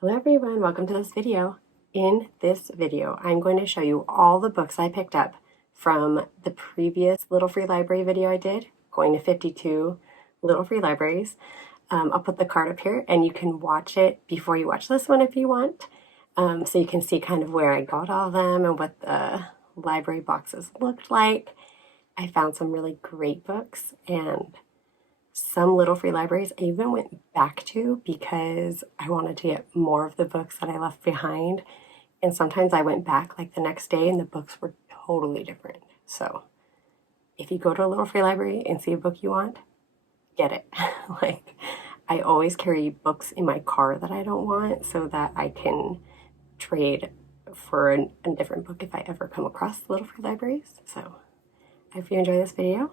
Hello everyone, welcome to this video. In this video, I'm going to show you all the books I picked up from the previous Little Free Library video I did, going to 52 Little Free Libraries. I'll put the card up here and you can watch it before you watch this one if you want. So you can see kind of where I got all of them and what the library boxes looked like. I found some really great books, and some Little Free Libraries I even went back to because I wanted to get more of the books that I left behind. And sometimes I went back like the next day and the books were totally different. So if you go to a Little Free Library and see a book you want, get it. Like, I always carry books in my car that I don't want so that I can trade for a different book if I ever come across Little Free Libraries. So I hope you enjoy this video,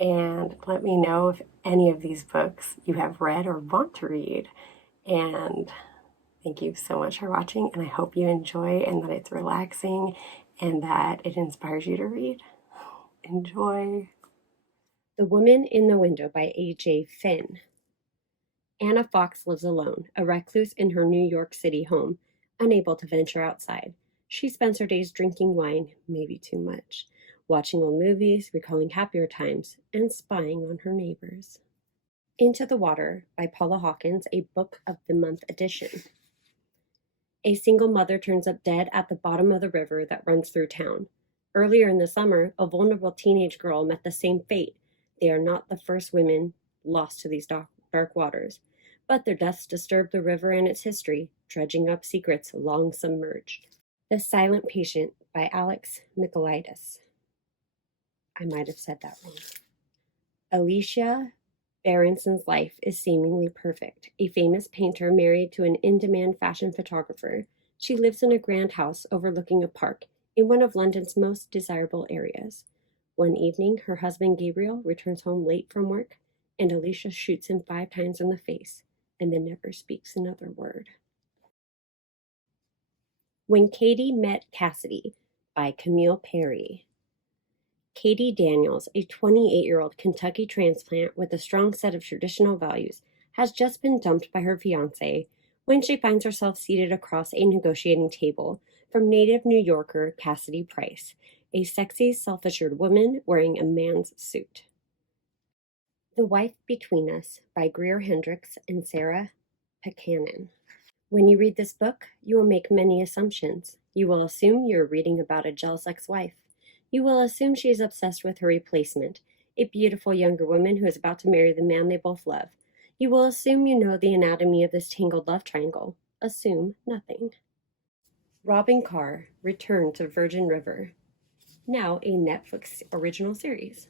and let me know if any of these books you have read or want to read. And thank you so much for watching, and I hope you enjoy and that it's relaxing and that it inspires you to read. Enjoy. The Woman in the Window by A.J. Finn. Anna Fox lives alone, a recluse in her New York City home, unable to venture outside. She spends her days drinking wine, maybe too much, watching old movies, recalling happier times, and spying on her neighbors. Into the Water by Paula Hawkins, a Book of the Month edition. A single mother turns up dead at the bottom of the river that runs through town. Earlier in the summer, a vulnerable teenage girl met the same fate. They are not the first women lost to these dark waters, but their deaths disturb the river and its history, dredging up secrets long submerged. The Silent Patient by Alex Michaelides. I might have said that wrong. Alicia Berenson's life is seemingly perfect. A famous painter married to an in-demand fashion photographer. She lives in a grand house overlooking a park in one of London's most desirable areas. One evening, her husband Gabriel returns home late from work, and Alicia shoots him 5 times in the face and then never speaks another word. When Katie Met Cassidy by Camille Perry. Katie Daniels, a 28-year-old Kentucky transplant with a strong set of traditional values, has just been dumped by her fiancé when she finds herself seated across a negotiating table from native New Yorker Cassidy Price, a sexy, self-assured woman wearing a man's suit. The Wife Between Us by Greer Hendricks and Sarah Pekanen. When you read this book, you will make many assumptions. You will assume you are reading about a jealous ex-wife. You will assume she is obsessed with her replacement, a beautiful younger woman who is about to marry the man they both love. You will assume you know the anatomy of this tangled love triangle. Assume nothing. Robin Carr, Return to Virgin River. Now a Netflix original series.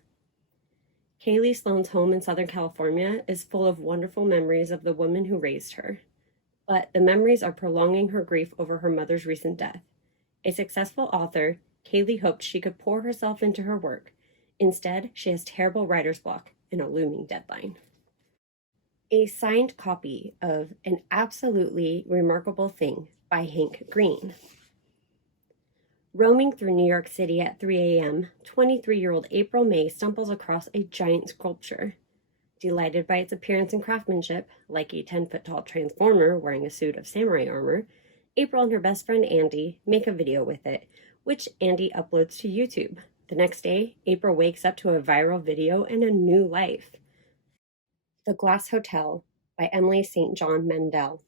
Kaylee Sloan's home in Southern California is full of wonderful memories of the woman who raised her. But the memories are prolonging her grief over her mother's recent death. A successful author, Kaylee hoped she could pour herself into her work. Instead, she has terrible writer's block and a looming deadline. A signed copy of An Absolutely Remarkable Thing by Hank Green. Roaming through New York City at 3 a.m., 23-year-old April May stumbles across a giant sculpture. Delighted by its appearance and craftsmanship, like a 10-foot-tall transformer wearing a suit of samurai armor, April and her best friend Andy make a video with it, which Andy uploads to YouTube. The next day, April wakes up to a viral video and a new life. The Glass Hotel by Emily St. John Mandel.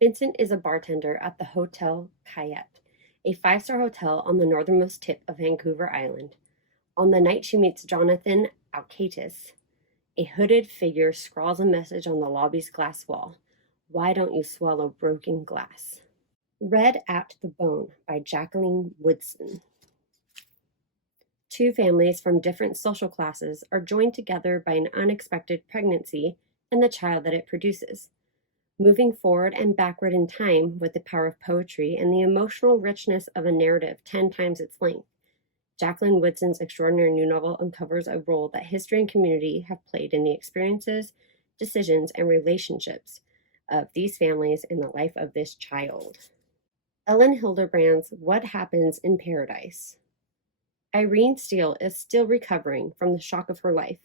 Vincent is a bartender at the Hotel Cayette, a 5-star hotel on the northernmost tip of Vancouver Island. On the night she meets Jonathan Alcatis, a hooded figure scrawls a message on the lobby's glass wall. Why don't you swallow broken glass? Read at the Bone by Jacqueline Woodson. 2 families from different social classes are joined together by an unexpected pregnancy and the child that it produces. Moving forward and backward in time with the power of poetry and the emotional richness of a narrative 10 times its length, Jacqueline Woodson's extraordinary new novel uncovers a role that history and community have played in the experiences, decisions, and relationships of these families in the life of this child. Ellen Hilderbrand's What Happens in Paradise. Irene Steele is still recovering from the shock of her life.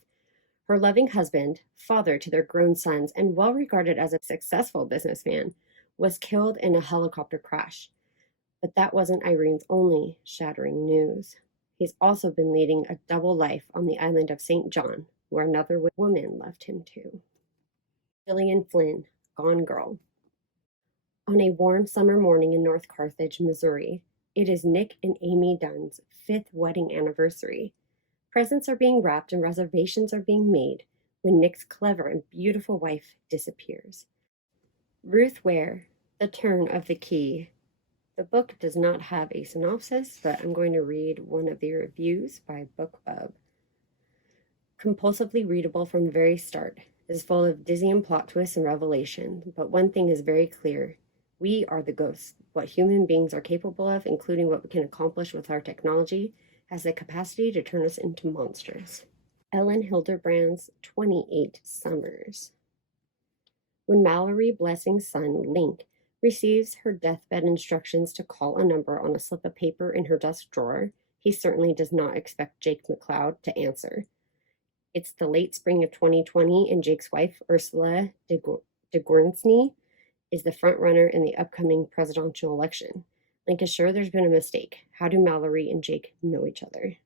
Her loving husband, father to their grown sons, and well regarded as a successful businessman, was killed in a helicopter crash. But that wasn't Irene's only shattering news. He's also been leading a double life on the island of St. John, where another woman left him to. Gillian Flynn, Gone Girl. On a warm summer morning in North Carthage, Missouri, it is Nick and Amy Dunn's 5th wedding anniversary. Presents are being wrapped and reservations are being made when Nick's clever and beautiful wife disappears. Ruth Ware, The Turn of the Key. The book does not have a synopsis, but I'm going to read one of the reviews by BookBub. Compulsively readable from the very start. It is full of dizzying plot twists and revelation, but one thing is very clear. We are the ghosts. What human beings are capable of, including what we can accomplish with our technology, has the capacity to turn us into monsters. Ellen Hilderbrand's 28 Summers. When Mallory Blessing's son, Link, receives her deathbed instructions to call a number on a slip of paper in her desk drawer, he certainly does not expect Jake McLeod to answer. It's the late spring of 2020, and Jake's wife, Ursula de Guernsey, is the front runner in the upcoming presidential election. Link is sure there's been a mistake. How do Mallory and Jake know each other?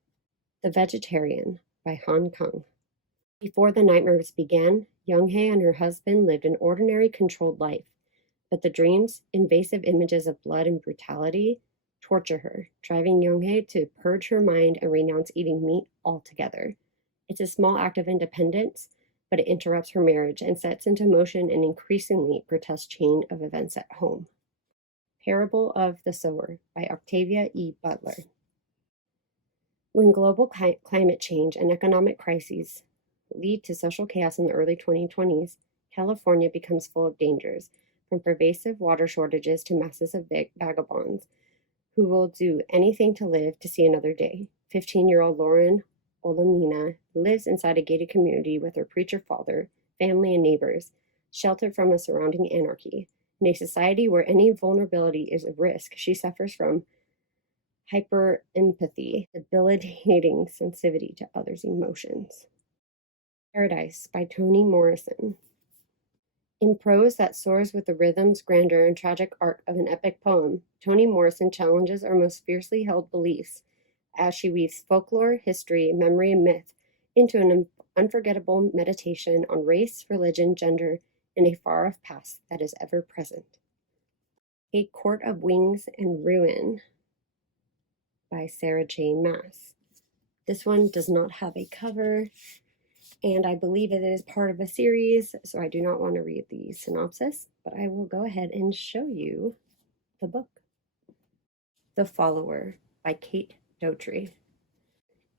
The Vegetarian by Han Kang. Before the nightmares began, Young-hae and her husband lived an ordinary, controlled life. But the dreams, invasive images of blood and brutality, torture her, driving Young-hae to purge her mind and renounce eating meat altogether. It's a small act of independence, but it interrupts her marriage and sets into motion an increasingly grotesque chain of events at home. Parable of the Sower by Octavia E. Butler. When global climate change and economic crises lead to social chaos in the early 2020s, California becomes full of dangers, from pervasive water shortages to masses of vagabonds who will do anything to live to see another day. 15-year-old Lauren Olamina lives inside a gated community with her preacher father, family, and neighbors, sheltered from a surrounding anarchy. In a society where any vulnerability is a risk, she suffers from hyperempathy, debilitating sensitivity to others' emotions. Paradise by Toni Morrison. In prose that soars with the rhythms, grandeur, and tragic arc of an epic poem, Toni Morrison challenges our most fiercely held beliefs as she weaves folklore, history, memory, and myth into an unforgettable meditation on race, religion, gender, and a far-off past that is ever present. A Court of Wings and Ruin by Sarah J. Maas. This one does not have a cover, and I believe it is part of a series, so I do not want to read the synopsis, but I will go ahead and show you the book. The Follower by Kate Daughtry.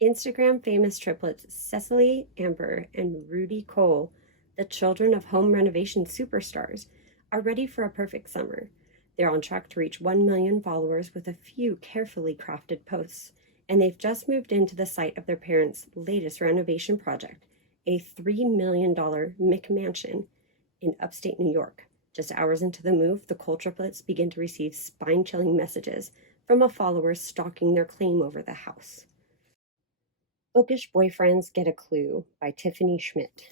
Instagram famous triplets Cecily, Amber, and Rudy Cole, the children of home renovation superstars, are ready for a perfect summer. They're on track to reach 1 million followers with a few carefully crafted posts, and they've just moved into the site of their parents' latest renovation project, a $3 million McMansion in upstate New York. Just hours into the move, the Cole triplets begin to receive spine-chilling messages from a follower stalking their claim over the house. Bookish Boyfriends Get a Clue by Tiffany Schmidt.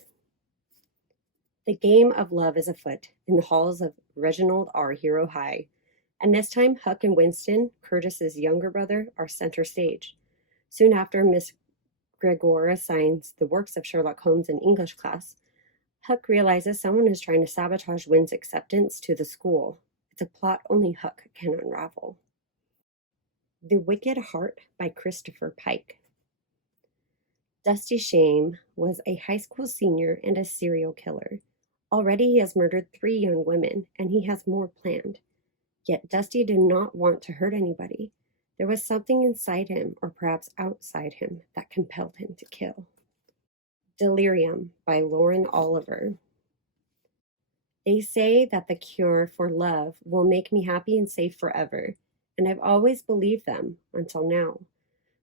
The game of love is afoot in the halls of Reginald R. Hero High, and this time Huck and Winston, Curtis's younger brother, are center stage. Soon after Miss Gregor assigns the works of Sherlock Holmes in English class, Huck realizes someone is trying to sabotage Wynn's acceptance to the school. It's a plot only Huck can unravel. The Wicked Heart by Christopher Pike. Dusty Shame was a high school senior and a serial killer. Already he has murdered 3 young women, and he has more planned. Yet Dusty did not want to hurt anybody. There was something inside him, or perhaps outside him, that compelled him to kill. Delirium by Lauren Oliver. They say that the cure for love will make me happy and safe forever, and I've always believed them until now.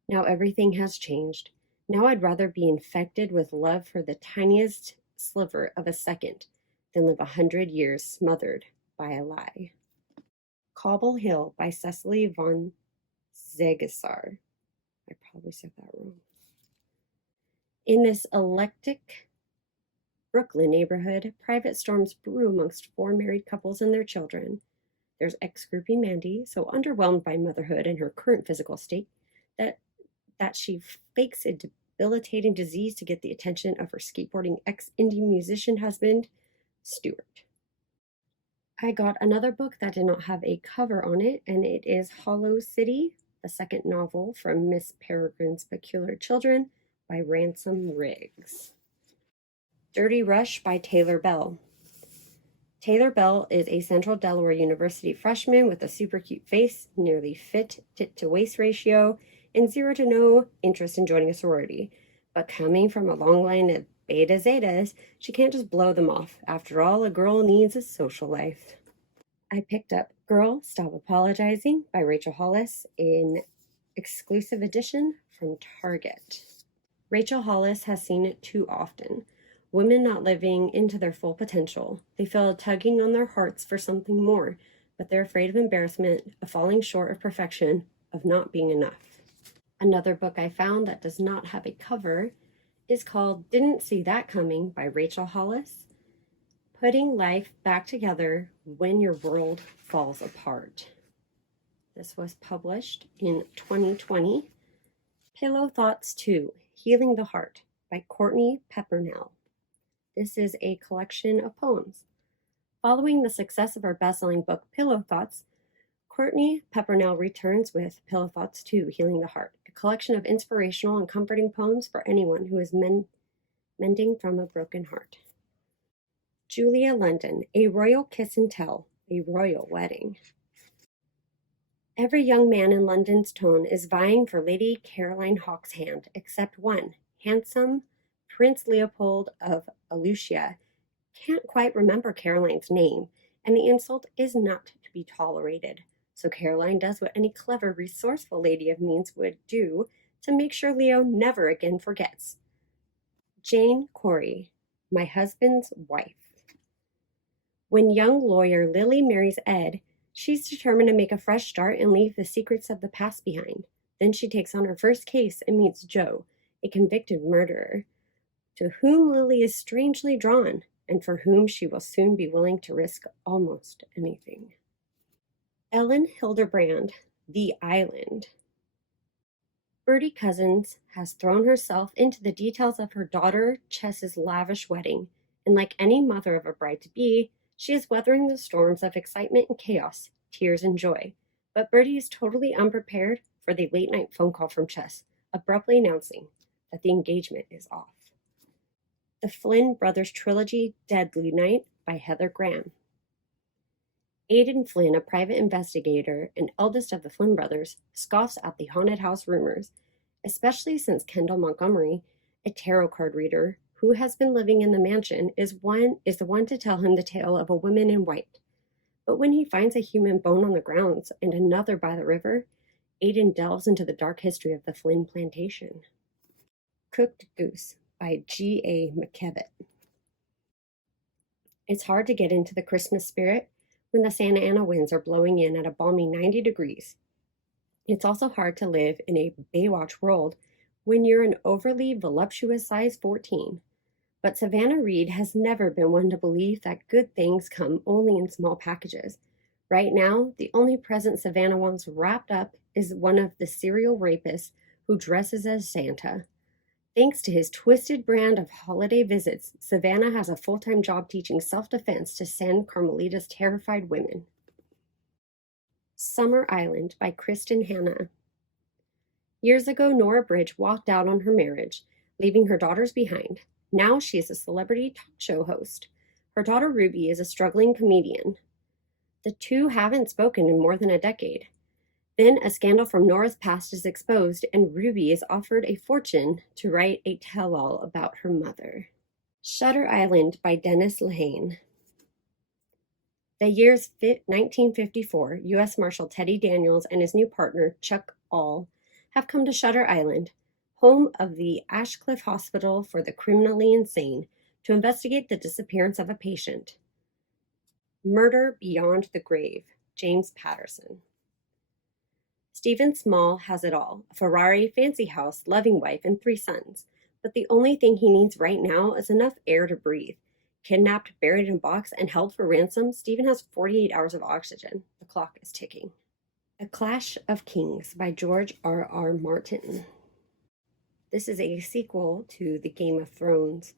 Now everything has changed. Now I'd rather be infected with love for the tiniest sliver of a second than live 100 years smothered by a lie. Cobble Hill by Cecily von Zegesar. I probably said that wrong. In this eclectic Brooklyn neighborhood, private storms brew amongst four married couples and their children. There's ex-groupie Mandy, so underwhelmed by motherhood and her current physical state that she fakes a debilitating disease to get the attention of her skateboarding ex-indie musician husband, Stuart. I got another book that did not have a cover on it, and it is Hollow City, the second novel from Miss Peregrine's Peculiar Children by Ransom Riggs. Dirty Rush by Taylor Bell. Taylor Bell is a Central Delaware University freshman with a super cute face, nearly fit tit to waist ratio, and zero to no interest in joining a sorority. But coming from a long line of Beta Zetas, she can't just blow them off. After all, a girl needs a social life. I picked up Girl, Stop Apologizing by Rachel Hollis in exclusive edition from Target. Rachel Hollis has seen it too often. Women not living into their full potential. They feel a tugging on their hearts for something more, but they're afraid of embarrassment, of falling short of perfection, of not being enough. Another book I found that does not have a cover is called Didn't See That Coming by Rachel Hollis. Putting life back together when your world falls apart. This was published in 2020. Pillow Thoughts 2, Healing the Heart by Courtney Peppernell. This is a collection of poems. Following the success of her best-selling book, Pillow Thoughts, Courtney Peppernell returns with Pillow Thoughts 2, Healing the Heart, a collection of inspirational and comforting poems for anyone who is mending from a broken heart. Julia London, A Royal Kiss and Tell, A Royal Wedding. Every young man in London's tone is vying for Lady Caroline Hawke's hand, except one, handsome Prince Leopold of Alucia, can't quite remember Caroline's name, and the insult is not to be tolerated. So Caroline does what any clever, resourceful lady of means would do to make sure Leo never again forgets. Jane Corey, My Husband's Wife. When young lawyer Lily marries Ed, she's determined to make a fresh start and leave the secrets of the past behind. Then she takes on her first case and meets Joe, a convicted murderer, to whom Lily is strangely drawn, and for whom she will soon be willing to risk almost anything. Ellen Hilderbrand, The Island. Bertie Cousins has thrown herself into the details of her daughter Chess's lavish wedding, and like any mother of a bride-to-be, she is weathering the storms of excitement and chaos, tears and joy. But Bertie is totally unprepared for the late-night phone call from Chess, abruptly announcing that the engagement is off. The Flynn Brothers Trilogy, Deadly Night by Heather Graham. Aidan Flynn, a private investigator and eldest of the Flynn brothers, scoffs at the haunted house rumors, especially since Kendall Montgomery, a tarot card reader who has been living in the mansion, is the one to tell him the tale of a woman in white. But when he finds a human bone on the grounds and another by the river, Aidan delves into the dark history of the Flynn plantation. Cooked Goose by G.A. McKevitt. It's hard to get into the Christmas spirit when the Santa Ana winds are blowing in at a balmy 90 degrees. It's also hard to live in a Baywatch world when you're an overly voluptuous size 14. But Savannah Reed has never been one to believe that good things come only in small packages. Right now, the only present Savannah wants wrapped up is one of the serial rapists who dresses as Santa. Thanks to his twisted brand of holiday visits, Savannah has a full-time job teaching self-defense to San Carmelita's terrified women. Summer Island by Kristen Hanna. Years ago, Nora Bridge walked out on her marriage, leaving her daughters behind. Now she is a celebrity talk show host. Her daughter Ruby is a struggling comedian. The two haven't spoken in more than a decade. Then a scandal from Nora's past is exposed, and Ruby is offered a fortune to write a tell-all about her mother. Shutter Island by Dennis Lehane. The year's 1954, U.S. Marshal Teddy Daniels and his new partner, Chuck All, have come to Shutter Island, home of the Ashcliffe Hospital for the Criminally Insane, to investigate the disappearance of a patient. Murder Beyond the Grave, James Patterson. Stephen Small has it all: a Ferrari, fancy house, loving wife, and 3 sons. but the only thing he needs right now is enough air to breathe. Kidnapped, buried in a box, and held for ransom, Stephen has 48 hours of oxygen. The clock is ticking. A Clash of Kings by George R.R. Martin. This is a sequel to the Game of Thrones,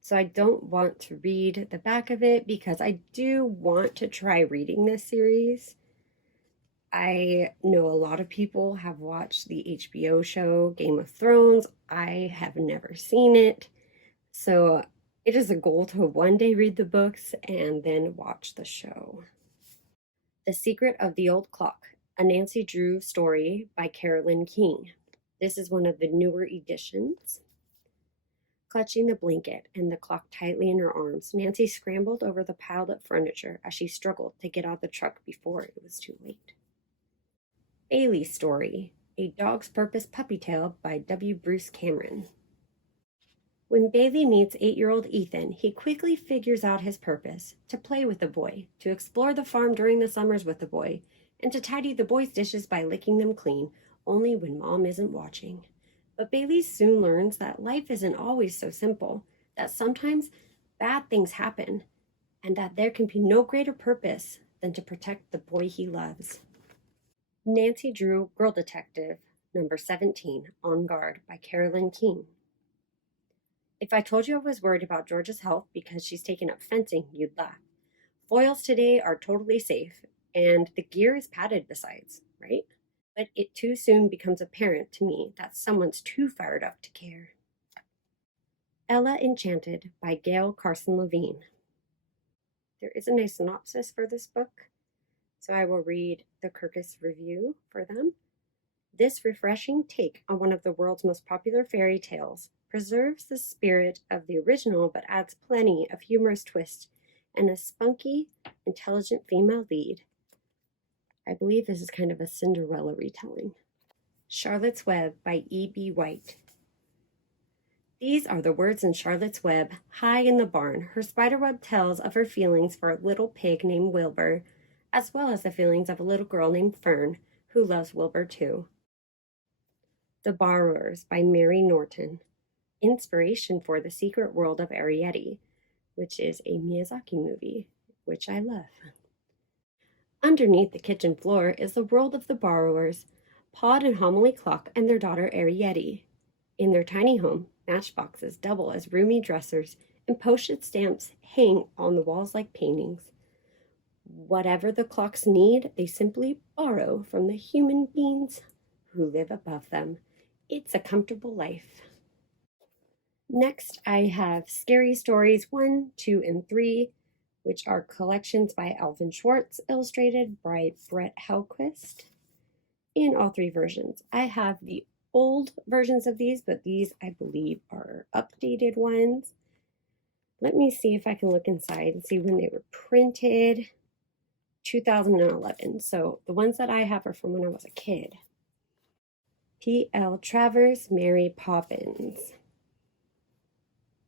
so I don't want to read the back of it because I do want to try reading this series. I know a lot of people have watched the HBO show Game of Thrones. I have never seen it, so it is a goal to one day read the books and then watch the show. The Secret of the Old Clock, a Nancy Drew story by Carolyn King. This is one of the newer editions. Clutching the blanket and the clock tightly in her arms, Nancy scrambled over the piled-up furniture as she struggled to get out the truck before it was too late. Bailey's Story, A Dog's Purpose Puppy Tale by W. Bruce Cameron. When Bailey meets 8-year-old Ethan, he quickly figures out his purpose: to play with the boy, to explore the farm during the summers with the boy, and to tidy the boy's dishes by licking them clean, only when Mom isn't watching. But Bailey soon learns that life isn't always so simple, that sometimes bad things happen, and that there can be no greater purpose than to protect the boy he loves. Nancy Drew, Girl Detective, number 17, On Guard by Carolyn King. If I told you I was worried about Georgia's health because she's taken up fencing, you'd laugh. Foils today are totally safe, and the gear is padded besides, right? But it too soon becomes apparent to me that someone's too fired up to care. Ella Enchanted by Gail Carson Levine. There isn't a synopsis for this book, so I will read the Kirkus review for them. This refreshing take on one of the world's most popular fairy tales preserves the spirit of the original but adds plenty of humorous twists and a spunky, intelligent female lead. I believe this is kind of a Cinderella retelling. Charlotte's Web by E.B. White. These are the words in Charlotte's Web. High in the barn, her spiderweb tells of her feelings for a little pig named Wilbur, as well as the feelings of a little girl named Fern, who loves Wilbur too. The Borrowers by Mary Norton. Inspiration for The Secret World of Arrietty, which is a Miyazaki movie, which I love. Underneath the kitchen floor is the world of the Borrowers, Pod and Homily Clock and their daughter Arrietty. In their tiny home, matchboxes double as roomy dressers, and postage stamps hang on the walls like paintings. Whatever the clocks need, they simply borrow from the human beings who live above them. It's a comfortable life. Next, I have Scary Stories 1, 2, and 3, which are collections by Alvin Schwartz, illustrated by Brett Hellquist, in all 3 versions. I have the old versions of these, but these, I believe, are updated ones. Let me see if I can look inside and see when they were printed. 2011. So the ones that I have are from when I was a kid. P.L. Travers, Mary Poppins.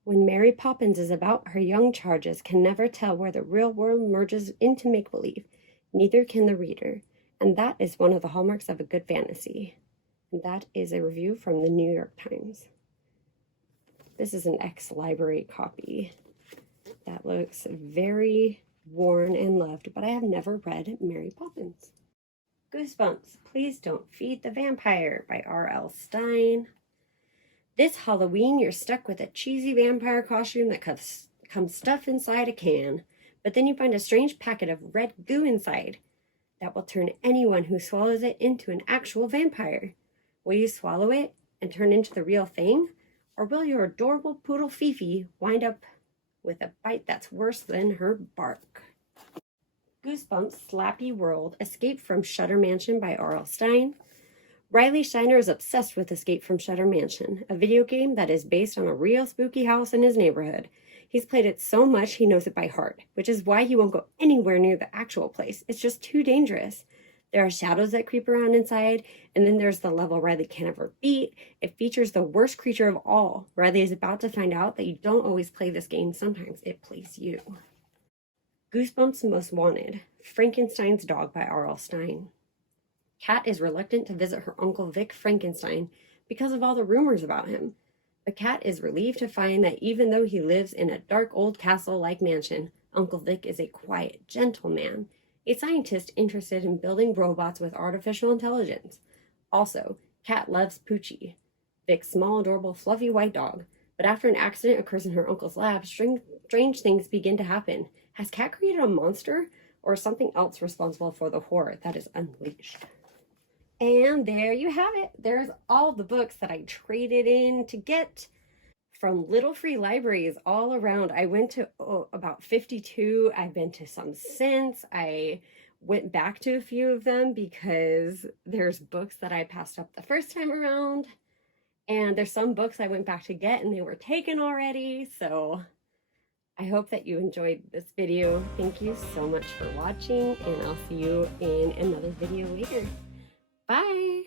When Mary Poppins is about, her young charges can never tell where the real world merges into make-believe. Neither can the reader. And that is one of the hallmarks of a good fantasy. And that is a review from the New York Times. This is an ex-library copy that looks very worn and loved, but I have never read Mary Poppins. Goosebumps, Please Don't Feed the Vampire by R.L. Stine. This Halloween, you're stuck with a cheesy vampire costume that comes stuffed inside a can, but then you find a strange packet of red goo inside that will turn anyone who swallows it into an actual vampire. Will you swallow it and turn into the real thing? Or will your adorable poodle Fifi wind up with a bite that's worse than her bark? Goosebumps, Slappy World, Escape from Shutter Mansion by R.L. Stine. Riley Shiner is obsessed with Escape from Shutter Mansion, a video game that is based on a real spooky house in his neighborhood. He's played it so much he knows it by heart, which is why he won't go anywhere near the actual place. It's just too dangerous. There are shadows that creep around inside, and then there's the level Riley can't ever beat. It features the worst creature of all. Riley is about to find out that you don't always play this game. Sometimes it plays you. Goosebumps Most Wanted, Frankenstein's Dog by R.L. Stine. Kat is reluctant to visit her Uncle Vic Frankenstein because of all the rumors about him. The cat is relieved to find that even though he lives in a dark old castle-like mansion, Uncle Vic is a quiet, gentle man, a scientist interested in building robots with artificial intelligence. Also, Cat loves Poochie, Vic's small, adorable, fluffy white dog. But after an accident occurs in her uncle's lab, strange things begin to happen. Has Cat created a monster, or something else responsible for the horror that is unleashed? And there you have it. There's all the books that I traded in to get from little free libraries all around. I went to about 52. I've been to some since. I went back to a few of them because there's books that I passed up the first time around. And there's some books I went back to get and they were taken already. So I hope that you enjoyed this video. Thank you so much for watching, and I'll see you in another video later. Bye!